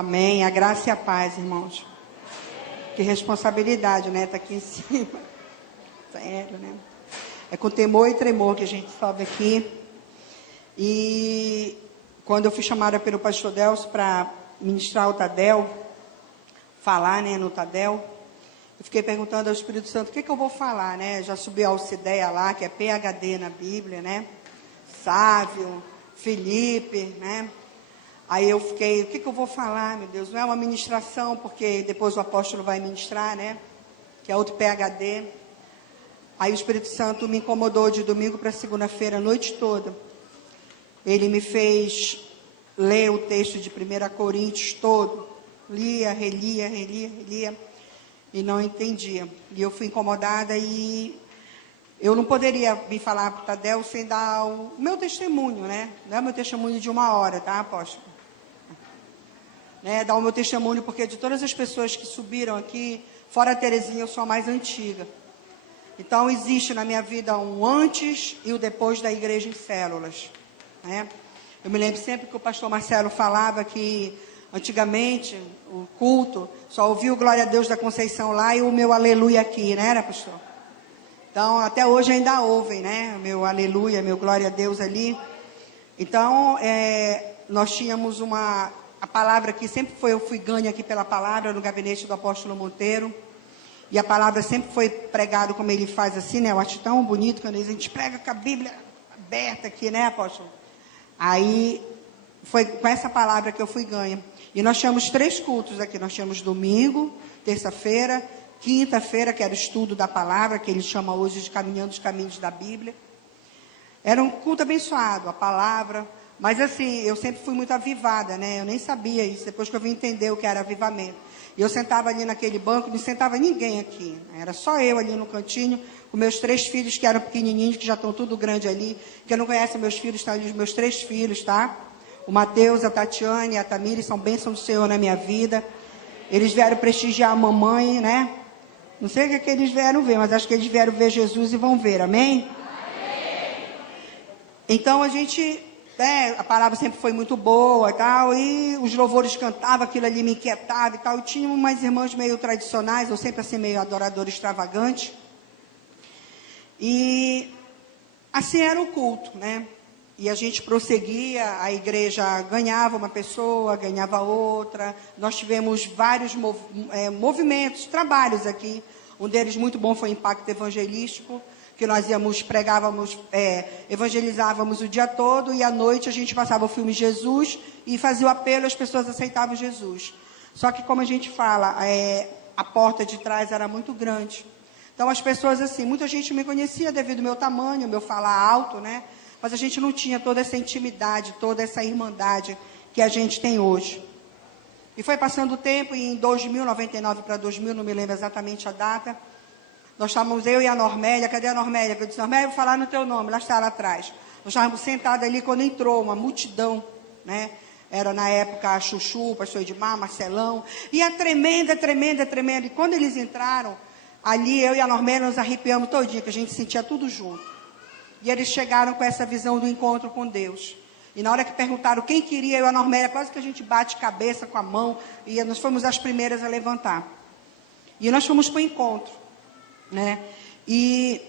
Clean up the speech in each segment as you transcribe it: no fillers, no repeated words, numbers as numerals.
Amém. A graça e a paz, irmãos. Que responsabilidade, né? Tá aqui em cima. Sério, né? É com temor e tremor que a gente sobe aqui. E quando eu fui chamada pelo pastor Delcio para ministrar o Tadel, falar, né, no Tadel, eu fiquei perguntando ao Espírito Santo, o que eu vou falar, né? Já subi a Alcideia lá, que é PhD na Bíblia, né? Sávio, Felipe, né? Aí eu fiquei, o que eu vou falar, meu Deus? Não é uma ministração, porque depois o apóstolo vai ministrar, né? Que é outro PhD. Aí o Espírito Santo me incomodou de domingo para segunda-feira, a noite toda. Ele me fez ler o texto de 1 Coríntios todo. Lia, relia, e não entendia. E eu fui incomodada e eu não poderia vir falar para o Tadel sem dar o meu testemunho, né? Não é o meu testemunho de 1 hora, tá, apóstolo? Né, dar o meu testemunho, porque de todas as pessoas que subiram aqui, fora a Terezinha, eu sou a mais antiga. Então, existe na minha vida um antes e o depois da igreja em células. Né? Eu me lembro sempre que o pastor Marcelo falava que, antigamente, o culto, só ouvia o Glória a Deus da Conceição lá e o meu aleluia aqui, né, era, pastor? Então, até hoje ainda ouvem, né, o meu aleluia, meu glória a Deus ali. Então, nós tínhamos a palavra que sempre foi, eu fui ganha aqui pela palavra no gabinete do apóstolo Monteiro, e a palavra sempre foi pregada como ele faz assim, né, eu acho tão bonito quando a gente prega com a Bíblia aberta aqui, né, apóstolo? Aí, foi com essa palavra que eu fui ganha, e nós tínhamos 3 cultos aqui, nós tínhamos domingo, terça-feira, quinta-feira, que era o estudo da palavra, que ele chama hoje de Caminhando os Caminhos da Bíblia. Era um culto abençoado, a palavra. Mas assim, eu sempre fui muito avivada, né? Eu nem sabia isso, depois que eu vim entender o que era avivamento. E eu sentava ali naquele banco, não sentava ninguém aqui. Era só eu ali no cantinho, com meus 3 filhos que eram pequenininhos, que já estão tudo grande ali. Quem não conhece meus filhos, estão ali os meus 3 filhos, tá? O Mateus, a Tatiane e a Tamires são bênçãos do Senhor na minha vida. Eles vieram prestigiar a mamãe, né? Não sei o que eles vieram ver, mas acho que eles vieram ver Jesus e vão ver, amém? Amém. Então a gente... a palavra sempre foi muito boa e tal, e os louvores cantavam, aquilo ali me inquietava e tal, e tinha umas irmãs meio tradicionais, eu sempre assim meio adoradora extravagante, e assim era o culto, né, e a gente prosseguia, a igreja ganhava uma pessoa, ganhava outra, nós tivemos vários movimentos, trabalhos aqui, um deles muito bom foi o Impacto Evangelístico, que nós íamos, pregávamos, evangelizávamos o dia todo, e à noite a gente passava o filme Jesus, e fazia o apelo, as pessoas aceitavam Jesus. Só que, como a gente fala, a porta de trás era muito grande. Então, as pessoas, assim, muita gente me conhecia devido ao meu tamanho, meu falar alto, né? Mas a gente não tinha toda essa intimidade, toda essa irmandade que a gente tem hoje. E foi passando o tempo, e em 2000, 99 para 2000, não me lembro exatamente a data, nós estávamos, eu e a Normélia, cadê a Normélia? Eu disse, Normélia, eu vou falar no teu nome, lá está lá atrás. Nós estávamos sentados ali quando entrou uma multidão, né? Era na época a Chuchu, o pastor Edmar, Marcelão, e a tremenda. E quando eles entraram, ali eu e a Normélia nos arrepiamos todinho, que a gente sentia tudo junto. E eles chegaram com essa visão do encontro com Deus. E na hora que perguntaram quem queria, eu e a Normélia, quase que a gente bate cabeça com a mão, e nós fomos as primeiras a levantar. E nós fomos para o encontro, né? E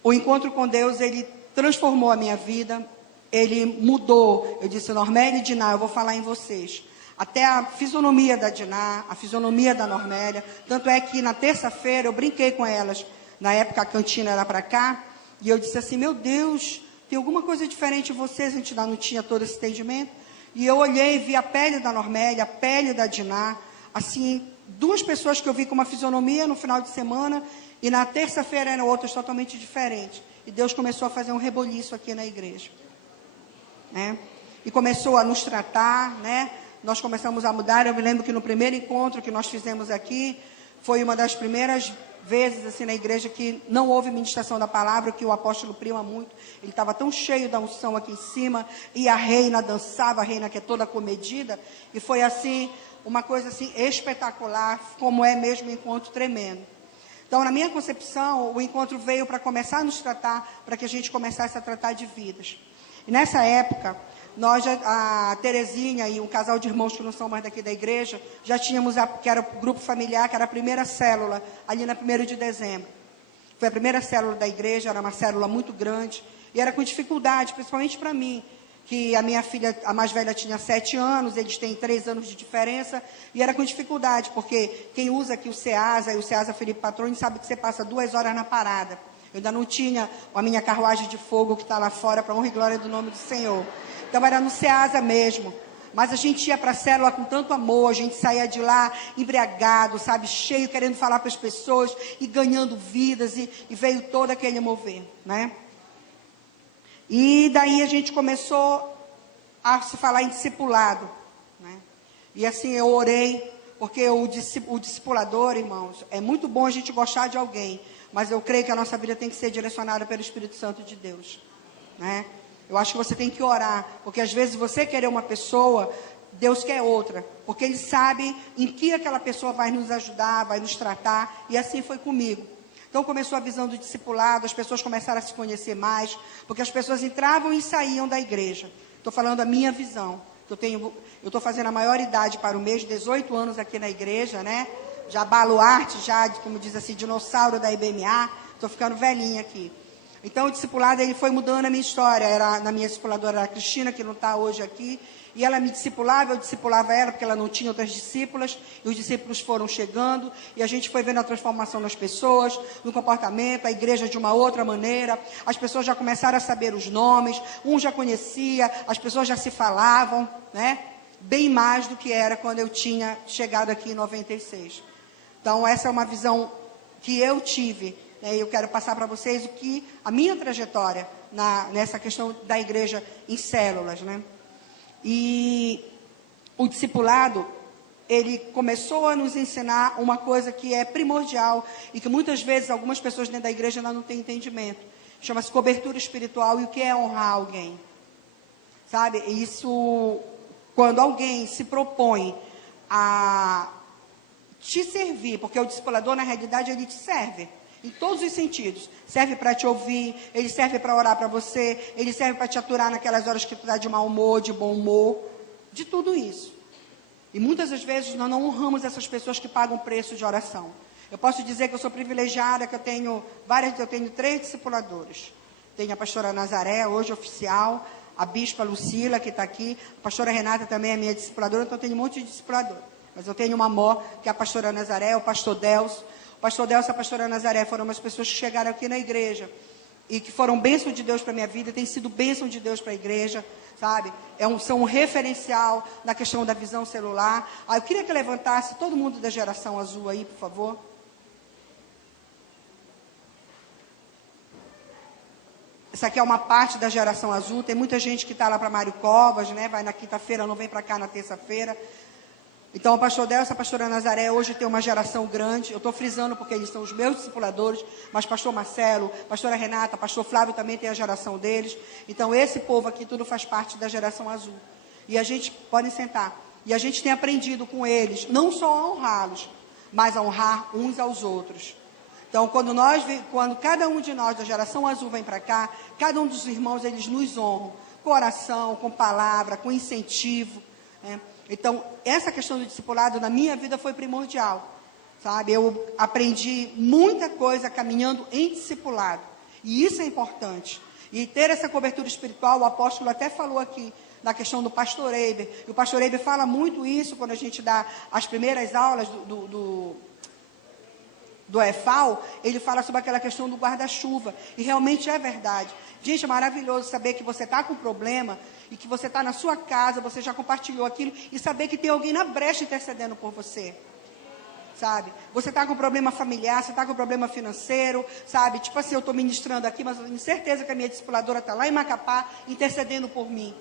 o encontro com Deus, ele transformou a minha vida, ele mudou. Eu disse, Normélia e Diná, eu vou falar em vocês. Até a fisionomia da Diná, a fisionomia da Normélia. Tanto é que na terça-feira eu brinquei com elas. Na época a cantina era para cá. E eu disse assim, meu Deus, tem alguma coisa diferente em vocês? A gente ainda não tinha todo esse entendimento. E eu olhei e vi a pele da Normélia, a pele da Diná. Assim, 2 pessoas que eu vi com uma fisionomia no final de semana. E na terça-feira eram outras totalmente diferentes. E Deus começou a fazer um reboliço aqui na igreja. Né? E começou a nos tratar, né? Nós começamos a mudar. Eu me lembro que no primeiro encontro que nós fizemos aqui, foi uma das primeiras vezes assim, na igreja que não houve ministração da palavra, que o apóstolo prima muito. Ele estava tão cheio da unção aqui em cima, e a reina dançava, a reina que é toda comedida, e foi assim, uma coisa assim espetacular, como é mesmo um encontro tremendo. Então, na minha concepção, o encontro veio para começar a nos tratar, para que a gente começasse a tratar de vidas. E nessa época, a Terezinha e um casal de irmãos que não são mais daqui da igreja, já tínhamos, que era o grupo familiar, que era a primeira célula, ali na 1º de dezembro. Foi a primeira célula da igreja, era uma célula muito grande, e era com dificuldade, principalmente para mim, que a minha filha, a mais velha, tinha 7 anos, eles têm 3 anos de diferença, e era com dificuldade, porque quem usa aqui o Ceasa e o Ceasa Felipe Patrone sabe que você passa 2 horas na parada. Eu ainda não tinha a minha carruagem de fogo que está lá fora, para honra e glória do nome do Senhor. Então era no Ceasa mesmo. Mas a gente ia para a célula com tanto amor, a gente saía de lá embriagado, sabe, cheio, querendo falar para as pessoas e ganhando vidas, e veio todo aquele mover, né? E daí a gente começou a se falar em discipulado, né? E assim eu orei, porque o discipulador, irmãos, é muito bom a gente gostar de alguém, mas eu creio que a nossa vida tem que ser direcionada pelo Espírito Santo de Deus, né? Eu acho que você tem que orar, porque às vezes você querer uma pessoa, Deus quer outra, porque Ele sabe em que aquela pessoa vai nos ajudar, vai nos tratar, e assim foi comigo. Então começou a visão do discipulado, as pessoas começaram a se conhecer mais, porque as pessoas entravam e saíam da igreja. Estou falando a minha visão. Eu estou fazendo a maioridade para o mês, 18 anos aqui na igreja, né? Já baluarte, já, como diz assim, dinossauro da IBMA, estou ficando velhinha aqui. Então o discipulado, ele foi mudando a minha história. Na minha discipuladora era a Cristina, que não está hoje aqui, e ela me discipulava, eu discipulava ela, porque ela não tinha outras discípulas, e os discípulos foram chegando, e a gente foi vendo a transformação nas pessoas, no comportamento, a igreja de uma outra maneira, as pessoas já começaram a saber os nomes, um já conhecia, as pessoas já se falavam, né? Bem mais do que era quando eu tinha chegado aqui em 96. Então essa é uma visão que eu tive, né? Eu quero passar para vocês a minha trajetória nessa questão da igreja em células, né? E o discipulado, ele começou a nos ensinar uma coisa que é primordial e que muitas vezes algumas pessoas dentro da igreja ainda não têm entendimento. Chama-se cobertura espiritual. E o que é honrar alguém? Sabe? Isso, quando alguém se propõe a te servir, porque o discipulador, na realidade, ele te serve. Em todos os sentidos. Serve para te ouvir, ele serve para orar para você, ele serve para te aturar naquelas horas que tu está de mau humor, de bom humor, de tudo isso. E muitas das vezes nós não honramos essas pessoas que pagam preço de oração. Eu posso dizer que eu sou privilegiada, que eu tenho 3 discipuladores. Tenho a pastora Nazaré, hoje oficial, a bispa Lucila, que está aqui, a pastora Renata também é minha discipuladora, então eu tenho um monte de discipulador. Mas eu tenho uma mó, que é a pastora Nazaré, o pastor Delcio. O pastor Delcio e a pastora Nazaré foram umas pessoas que chegaram aqui na igreja e que foram bênção de Deus para a minha vida, tem sido bênção de Deus para a igreja, sabe? São um referencial na questão da visão celular. Eu queria que levantasse todo mundo da geração azul aí, por favor. Essa aqui é uma parte da geração azul. Tem muita gente que está lá para Mário Covas, né? Vai na quinta-feira, não vem para cá na terça-feira. Então, o pastor Delcio e a pastora Nazaré hoje tem uma geração grande. Eu estou frisando porque eles são os meus discipuladores, mas pastor Marcelo, pastora Renata, pastor Flávio também tem a geração deles. Então, esse povo aqui tudo faz parte da geração azul. E a gente, podem sentar, e a gente tem aprendido com eles, não só a honrá-los, mas a honrar uns aos outros. Então, quando cada um de nós da geração azul vem para cá, cada um dos irmãos, eles nos honram, com oração, com palavra, com incentivo, né? Então, essa questão do discipulado na minha vida foi primordial, sabe? Eu aprendi muita coisa caminhando em discipulado, e isso é importante. E ter essa cobertura espiritual, o apóstolo até falou aqui, na questão do pastor Eiber, e o pastor Eiber fala muito isso, quando a gente dá as primeiras aulas do EFAL, ele fala sobre aquela questão do guarda-chuva, e realmente é verdade. Gente, é maravilhoso saber que você está com problema, e que você está na sua casa, você já compartilhou aquilo, e saber que tem alguém na brecha intercedendo por você, sabe? Você está com problema familiar, você está com problema financeiro, sabe? Tipo assim, eu estou ministrando aqui, mas eu tenho certeza que a minha discipuladora está lá em Macapá, intercedendo por mim,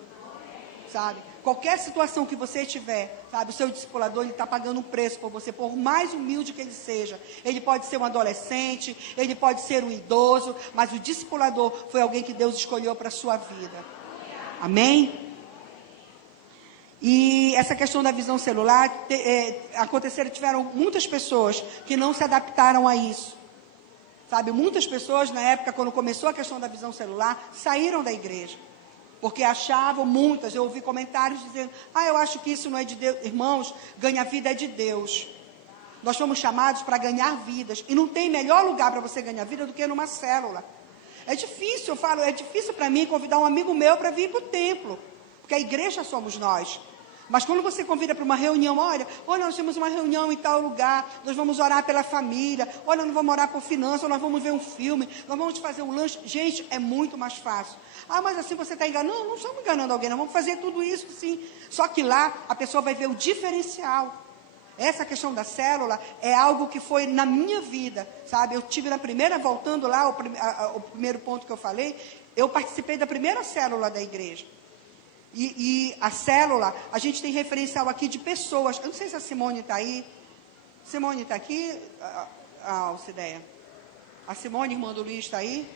sabe? Qualquer situação que você tiver, sabe? O seu discipulador, ele está pagando um preço por você, por mais humilde que ele seja. Ele pode ser um adolescente, ele pode ser um idoso, mas o discipulador foi alguém que Deus escolheu para a sua vida. Amém? E essa questão da visão celular, tiveram muitas pessoas que não se adaptaram a isso. Sabe, muitas pessoas na época, quando começou a questão da visão celular, saíram da igreja. porque achavam muitas, eu ouvi comentários dizendo, eu acho que isso não é de Deus. Irmãos, ganhar vida é de Deus. Nós fomos chamados para ganhar vidas, e não tem melhor lugar para você ganhar vida do que numa célula. É difícil, é difícil para mim convidar um amigo meu para vir para o templo, porque a igreja somos nós. Mas quando você convida para uma reunião, olha, nós temos uma reunião em tal lugar, nós vamos orar pela família, nós vamos orar por finanças, nós vamos ver um filme, nós vamos fazer um lanche. Gente, é muito mais fácil. Mas assim você está enganando? Não estamos enganando alguém, nós vamos fazer tudo isso sim. Só que lá a pessoa vai ver o diferencial. Essa questão da célula é algo que foi na minha vida, sabe? Eu tive na primeira, voltando lá, o primeiro ponto que eu falei, eu participei da primeira célula da igreja. E a célula, a gente tem referencial aqui de pessoas. Eu não sei se a Simone está aí. Simone está aqui? Alcideia. A Simone, irmã do Luiz, está aí?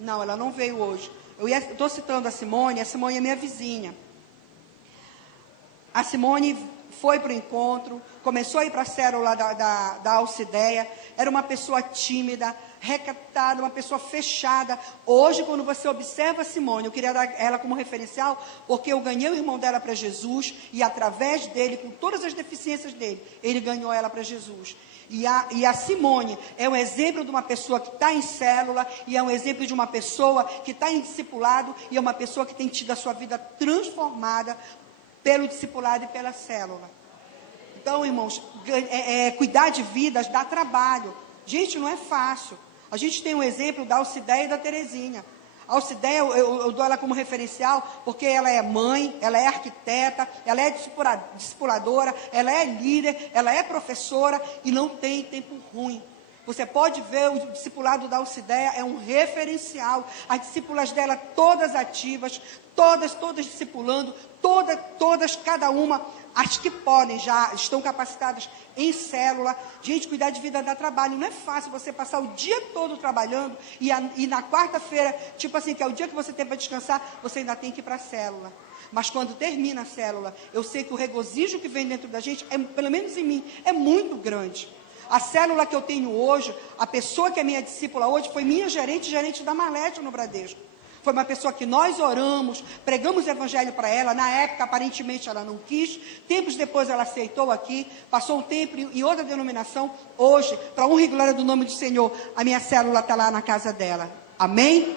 Não, ela não veio hoje. Eu estou citando a Simone é minha vizinha. A Simone foi para o encontro, começou a ir para a célula da Alcideia, era uma pessoa tímida, recatada, uma pessoa fechada. Hoje, quando você observa a Simone, eu queria dar ela como referencial, porque eu ganhei o irmão dela para Jesus, e através dele, com todas as deficiências dele, ele ganhou ela para Jesus. E a Simone é um exemplo de uma pessoa que está em célula, e é um exemplo de uma pessoa que está em discipulado, e é uma pessoa que tem tido a sua vida transformada pelo discipulado e pela célula. Então, irmãos, cuidar de vidas dá trabalho. Gente, não é fácil. A gente tem um exemplo da Alcideia e da Terezinha. A Alcideia, eu dou ela como referencial, porque ela é mãe, ela é arquiteta, ela é discipuladora, ela é líder, ela é professora, e não tem tempo ruim. Você pode ver o discipulado da Alcideia, é um referencial. As discípulas dela, todas ativas, todas discipulando, todas, cada uma, as que podem já estão capacitadas em célula. Gente, cuidar de vida dá trabalho. Não é fácil você passar o dia todo trabalhando e na quarta-feira, tipo assim, que é o dia que você tem para descansar, você ainda tem que ir para a célula. Mas quando termina a célula, eu sei que o regozijo que vem dentro da gente, pelo menos em mim, é muito grande. A célula que eu tenho hoje, a pessoa que é minha discípula hoje, foi minha gerente da Marlete no Bradesco. Foi uma pessoa que nós oramos, pregamos o evangelho para ela. Na época, aparentemente, ela não quis. Tempos depois, ela aceitou aqui. Passou um tempo em outra denominação. Hoje, para honra e glória do nome do Senhor, a minha célula está lá na casa dela. Amém?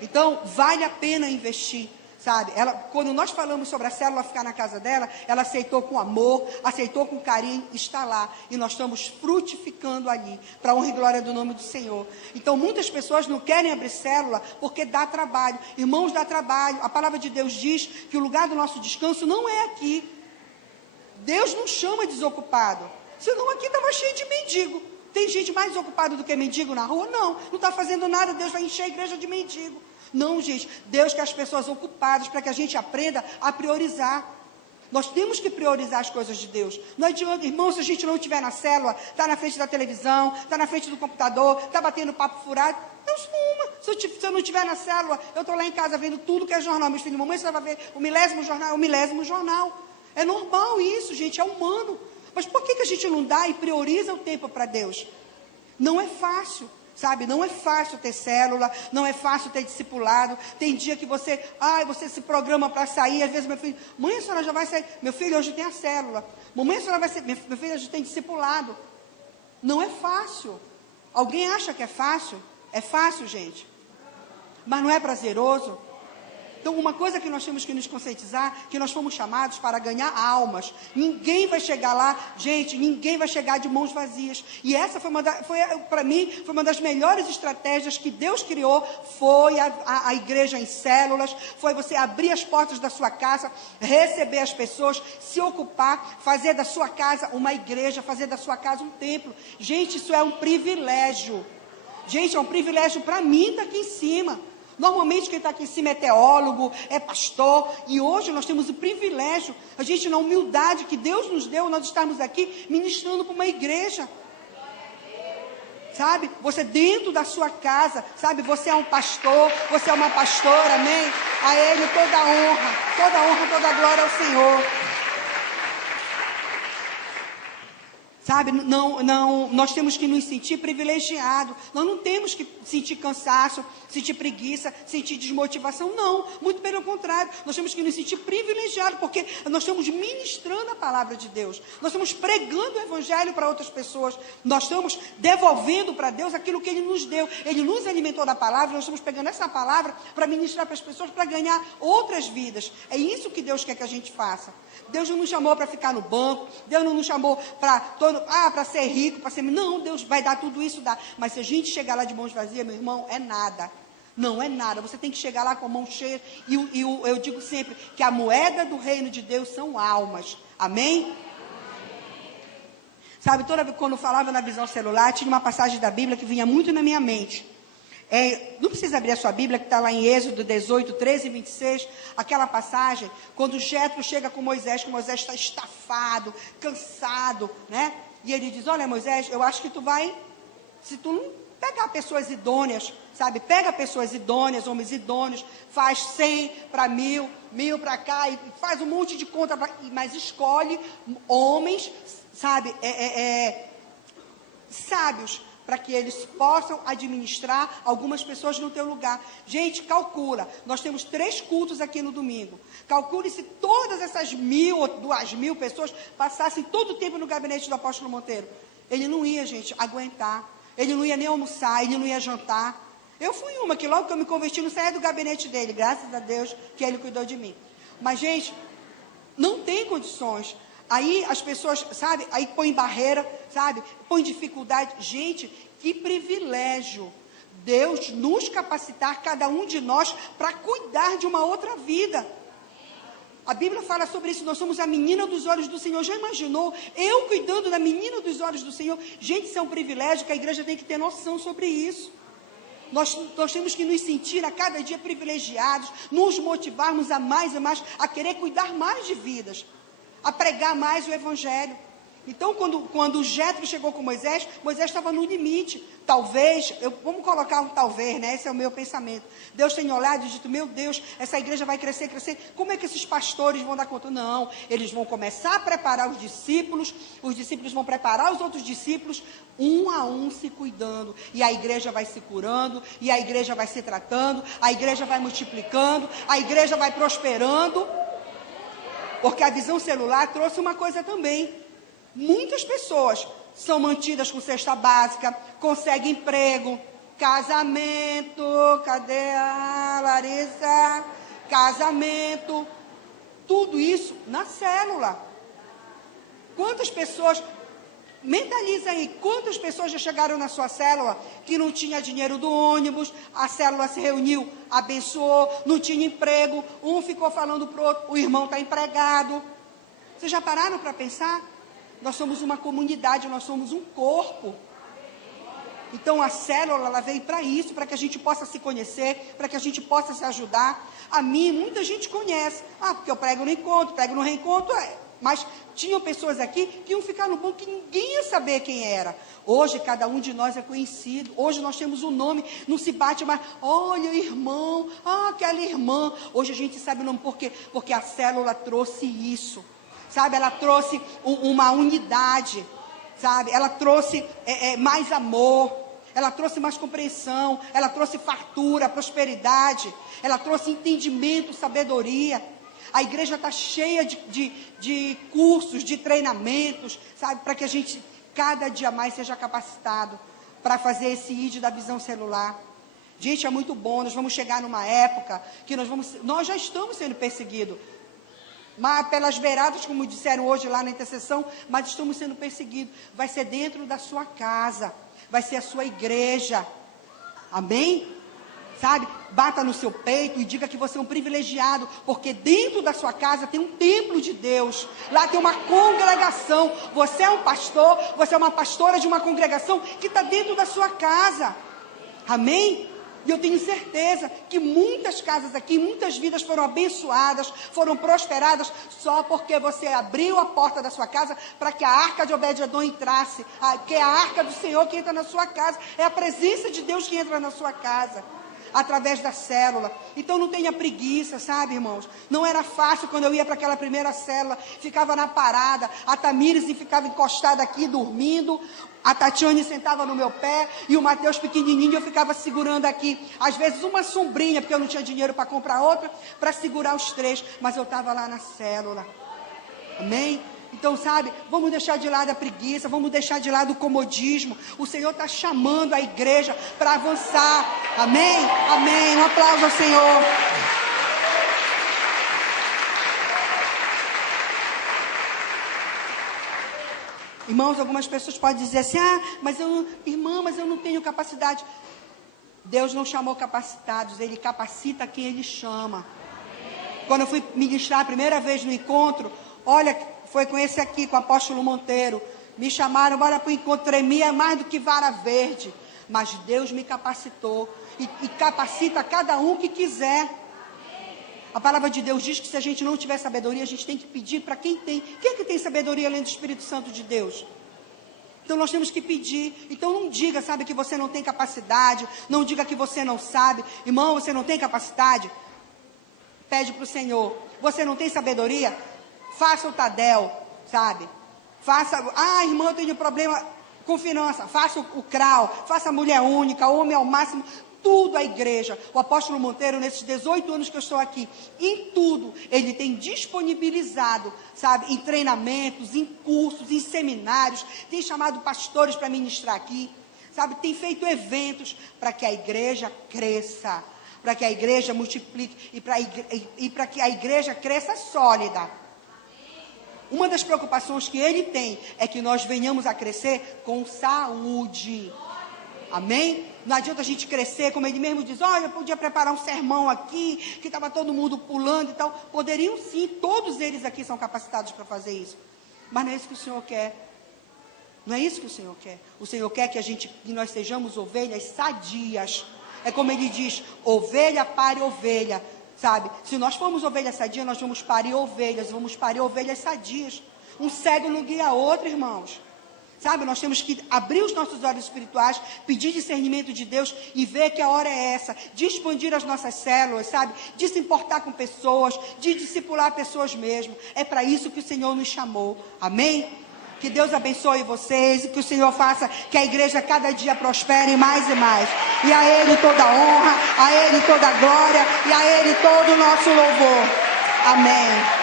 Então, vale a pena investir. Sabe, quando nós falamos sobre a célula ficar na casa dela, ela aceitou com amor, aceitou com carinho, está lá. E nós estamos frutificando ali, para honra e glória do nome do Senhor. Então, muitas pessoas não querem abrir célula, porque dá trabalho. Irmãos, dá trabalho. A palavra de Deus diz que o lugar do nosso descanso não é aqui. Deus não chama desocupado. Senão aqui estava cheio de mendigo. Tem gente mais desocupada do que mendigo na rua? Não está fazendo nada, Deus vai encher a igreja de mendigo. Não, gente, Deus quer as pessoas ocupadas, para que a gente aprenda a priorizar. Nós temos que priorizar as coisas de Deus. Não adianta, irmão, se a gente não estiver na célula, está na frente da televisão, está na frente do computador, está batendo papo furado, Deus uma. Se eu não estiver na célula, eu estou lá em casa vendo tudo que é jornal. Meus filhos, mamãe, você vai ver o milésimo jornal. É normal isso, gente, é humano. Mas por que a gente não dá e prioriza o tempo para Deus? Não é fácil. Sabe, não é fácil ter célula, não é fácil ter discipulado. Tem dia que você se programa para sair. Às vezes meu filho, mãe, a senhora já vai sair. Meu filho, hoje tem a célula. Mamãe, a senhora vai sair. Meu filho, hoje tem discipulado. Não é fácil. Alguém acha que é fácil? É fácil, gente. Mas não é prazeroso. Então, uma coisa que nós temos que nos conscientizar, que nós fomos chamados para ganhar almas. Ninguém vai chegar lá, gente, ninguém vai chegar de mãos vazias. E essa para mim, foi uma das melhores estratégias que Deus criou, foi a igreja em células, foi você abrir as portas da sua casa, receber as pessoas, se ocupar, fazer da sua casa uma igreja, fazer da sua casa um templo. Gente, isso é um privilégio. Gente, é um privilégio para mim estar aqui em cima. Normalmente quem está aqui em cima é teólogo, é pastor, e hoje nós temos o privilégio, a gente na humildade que Deus nos deu, nós estarmos aqui ministrando para uma igreja. Sabe, você dentro da sua casa, sabe, você é um pastor, você é uma pastora, amém? A Ele toda a honra, toda a glória ao Senhor. Sabe, nós temos que nos sentir privilegiados. Nós não temos que sentir cansaço, sentir preguiça, sentir desmotivação. Não, muito pelo contrário. Nós temos que nos sentir privilegiados, porque nós estamos ministrando a palavra de Deus. Nós estamos pregando o evangelho para outras pessoas. Nós estamos devolvendo para Deus aquilo que Ele nos deu. Ele nos alimentou da palavra, nós estamos pegando essa palavra para ministrar para as pessoas, para ganhar outras vidas. É isso que Deus quer que a gente faça. Deus não nos chamou para ficar no banco. Deus não nos chamou para ser rico, para ser... Não, Deus vai dar tudo isso, dá. Mas se a gente chegar lá de mãos vazias, meu irmão, é nada. Não é nada. Você tem que chegar lá com a mão cheia. Eu digo sempre que a moeda do reino de Deus são almas. Amém? Sabe, toda vez quando eu falava na visão celular, tinha uma passagem da Bíblia que vinha muito na minha mente. Não precisa abrir a sua Bíblia, que está lá em Êxodo 18, 13 e 26, aquela passagem, quando Jetro chega com Moisés, que Moisés está estafado, cansado, né? E ele diz, olha Moisés, eu acho que tu vai, se tu não pegar pessoas idôneas, sabe, pega pessoas idôneas, homens idôneos, faz 100 para 1000, 1000 para cá, e faz um monte de conta, mas escolhe homens, sabe, sábios, para que eles possam administrar algumas pessoas no teu lugar. Gente, calcula, nós temos 3 cultos aqui no domingo. Calcule se todas essas 1000 ou 2000 pessoas passassem todo o tempo no gabinete do apóstolo Monteiro. Ele não ia, gente, aguentar. Ele não ia nem almoçar, ele não ia jantar. Eu fui uma que logo que eu me converti, não saía do gabinete dele, graças a Deus que ele cuidou de mim. Mas, gente, não tem condições. Aí as pessoas, sabe, aí põe barreira, sabe, põe dificuldade. Gente, que privilégio Deus nos capacitar, cada um de nós, para cuidar de uma outra vida. A Bíblia fala sobre isso, nós somos a menina dos olhos do Senhor. Já imaginou? Eu cuidando da menina dos olhos do Senhor? Gente, isso é um privilégio que a igreja tem que ter noção sobre isso. Nós temos que nos sentir a cada dia privilegiados, nos motivarmos a mais e mais, a querer cuidar mais de vidas, a pregar mais o evangelho. Então, quando Jetro chegou com Moisés, Moisés estava no limite. Talvez, vamos colocar um talvez, né? Esse é o meu pensamento. Deus tem olhado e dito, meu Deus, essa igreja vai crescer, crescer. Como é que esses pastores vão dar conta? Não, eles vão começar a preparar os discípulos vão preparar os outros discípulos, um a um se cuidando. E a igreja vai se curando, e a igreja vai se tratando, a igreja vai multiplicando, a igreja vai prosperando. Porque a visão celular trouxe uma coisa também. Muitas pessoas são mantidas com cesta básica, conseguem emprego, casamento, cadê a Larissa? Casamento, tudo isso na célula. Quantas pessoas, mentaliza aí, quantas pessoas já chegaram na sua célula que não tinha dinheiro do ônibus, a célula se reuniu, abençoou, não tinha emprego, um ficou falando para o outro, o irmão está empregado. Vocês já pararam para pensar? Nós somos uma comunidade, nós somos um corpo. Então a célula, ela veio para isso, para que a gente possa se conhecer, para que a gente possa se ajudar. A mim, muita gente conhece. Porque eu prego no encontro, prego no reencontro. Mas tinham pessoas aqui que iam ficar no banco que ninguém ia saber quem era. Hoje, cada um de nós é conhecido. Hoje nós temos um nome, não se bate mais. Olha, irmão, aquela irmã. Hoje a gente sabe o nome. Por quê? Porque a célula trouxe isso. Sabe, ela trouxe uma unidade, sabe, ela trouxe mais amor, ela trouxe mais compreensão, ela trouxe fartura, prosperidade, ela trouxe entendimento, sabedoria. A igreja está cheia de cursos, de treinamentos, sabe, para que a gente cada dia mais seja capacitado para fazer esse ID da visão celular. Gente, é muito bom, nós vamos chegar numa época que nós já estamos sendo perseguidos. Mas pelas beiradas, como disseram hoje lá na intercessão, mas estamos sendo perseguidos. Vai ser dentro da sua casa, vai ser a sua igreja. Amém? Sabe? Bata no seu peito e diga que você é um privilegiado, porque dentro da sua casa tem um templo de Deus. Lá tem uma congregação. Você é um pastor, você é uma pastora de uma congregação que está dentro da sua casa. Amém? E eu tenho certeza que muitas casas aqui, muitas vidas foram abençoadas, foram prosperadas, só porque você abriu a porta da sua casa para que a arca de Obed-edom entrasse. Que é a arca do Senhor que entra na sua casa. É a presença de Deus que entra na sua casa. através da célula. Então não tenha preguiça, sabe, irmãos? Não era fácil quando eu ia para aquela primeira célula, ficava na parada, a Tamires ficava encostada aqui dormindo, a Tatiane sentava no meu pé e o Mateus pequenininho eu ficava segurando aqui, às vezes uma sombrinha, porque eu não tinha dinheiro para comprar outra, para segurar os 3, mas eu estava lá na célula. Amém? Então, sabe, vamos deixar de lado a preguiça, vamos deixar de lado o comodismo. O Senhor está chamando a igreja para avançar. Amém? Amém. Um aplauso ao Senhor. Irmãos, algumas pessoas podem dizer assim, mas eu não tenho capacidade. Deus não chamou capacitados, Ele capacita quem Ele chama. Quando eu fui ministrar a primeira vez no encontro, olha, foi com esse aqui, com o apóstolo Monteiro. Me chamaram, bora para o encontro, tremia mais do que vara verde. Mas Deus me capacitou e capacita cada um que quiser. A palavra de Deus diz que se a gente não tiver sabedoria, a gente tem que pedir para quem tem. Quem é que tem sabedoria além do Espírito Santo de Deus? Então nós temos que pedir. Então não diga, sabe, que você não tem capacidade. Não diga que você não sabe. Irmão, você não tem capacidade? Pede para o Senhor. Você não tem sabedoria? Faça o Tadel, sabe? Faça, irmão, eu tenho problema com finança. Faça o CRAU, faça a mulher única, homem ao máximo. Tudo a igreja. O apóstolo Monteiro, nesses 18 anos que eu estou aqui, em tudo, ele tem disponibilizado, sabe, em treinamentos, em cursos, em seminários, tem chamado pastores para ministrar aqui, sabe, tem feito eventos para que a igreja cresça, para que a igreja multiplique e para que a igreja cresça sólida. Uma das preocupações que ele tem é que nós venhamos a crescer com saúde. Amém? Não adianta a gente crescer, como ele mesmo diz, olha, eu podia preparar um sermão aqui, que estava todo mundo pulando e tal. Poderiam sim, todos eles aqui são capacitados para fazer isso. Mas não é isso que o Senhor quer. Não é isso que o Senhor quer. O Senhor quer que nós sejamos ovelhas sadias. É como ele diz, ovelha pare ovelha, sabe? Se nós formos ovelhas sadias, nós vamos parir ovelhas sadias. Um cego não guia outro, irmãos. Sabe, nós temos que abrir os nossos olhos espirituais, pedir discernimento de Deus e ver que a hora é essa, de expandir as nossas células, sabe, de se importar com pessoas, de discipular pessoas mesmo. É para isso que o Senhor nos chamou. Amém? Que Deus abençoe vocês e que o Senhor faça que a igreja cada dia prospere mais e mais. E a Ele toda a honra, a Ele toda a glória e a Ele todo o nosso louvor. Amém.